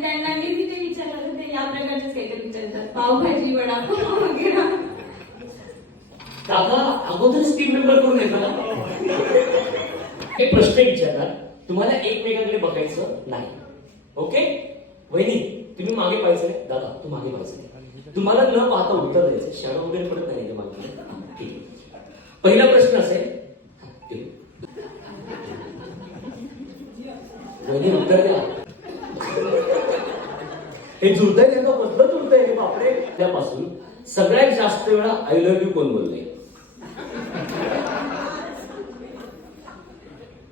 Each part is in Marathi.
आणि त्यांना मी तिथे विचारलं ते या प्रकारचेच काहीतरी विचारतात, पावभाजी, वडापाव वगैरे. काका अगोदरच टीम मेंबर करून येतात. हे प्रश्न विचारतात, तुम्हाला एकमेकांकडे बघायचं नाही. ओके वहिनी तुम्ही मागे पाहायचं नाही, दादा तू मागे पाहायचं नाही, तुम्हाला न पाहता उत्तर द्यायचं, शॅडो वगैरे पडत नाही ते मागे. ठीक आहे. पहिला प्रश्न असेल, वहिनी उत्तर द्या. हे जुळतंय का बदल जुळतंय हे बापरे. त्यापासून सगळ्यात जास्त वेळा आय लव्ह यू कोण बोलले?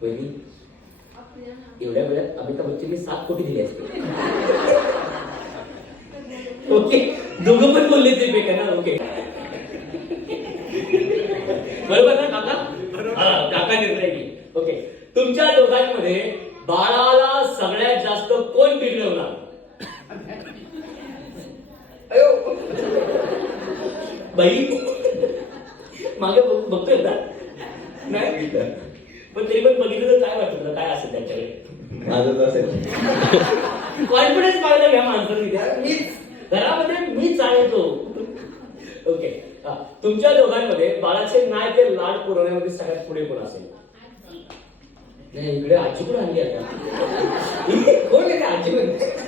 वहिनी एवढ्या वेळात अमिताभ बच्चनने 7 कोटी दिले असते. ओके दोघं पण बोलले ते बेकार. ओके बरोबर ना काका? हा काका निर्णय घे. ओके तुमच्या दोघांमध्ये बाळाला सगळ्यात जास्त कोण बिघडवणार? बाई मागे बघतोय ना? नाही पण तरी पण बघितलं तर काय वाटतं, काय असेल त्यांच्याकडे? माझं असेल कॉन्फिडन्स पाहिलं घ्या माणसं. घरामध्ये मी चालतो. ओके तुमच्या दोघांमध्ये बाळाचे नाय ते लाड पुरवण्यामध्ये सगळ्यात पुढे कोण असेल? नाही इकडे आजी पण आली आता. कोण आहे आजी पण?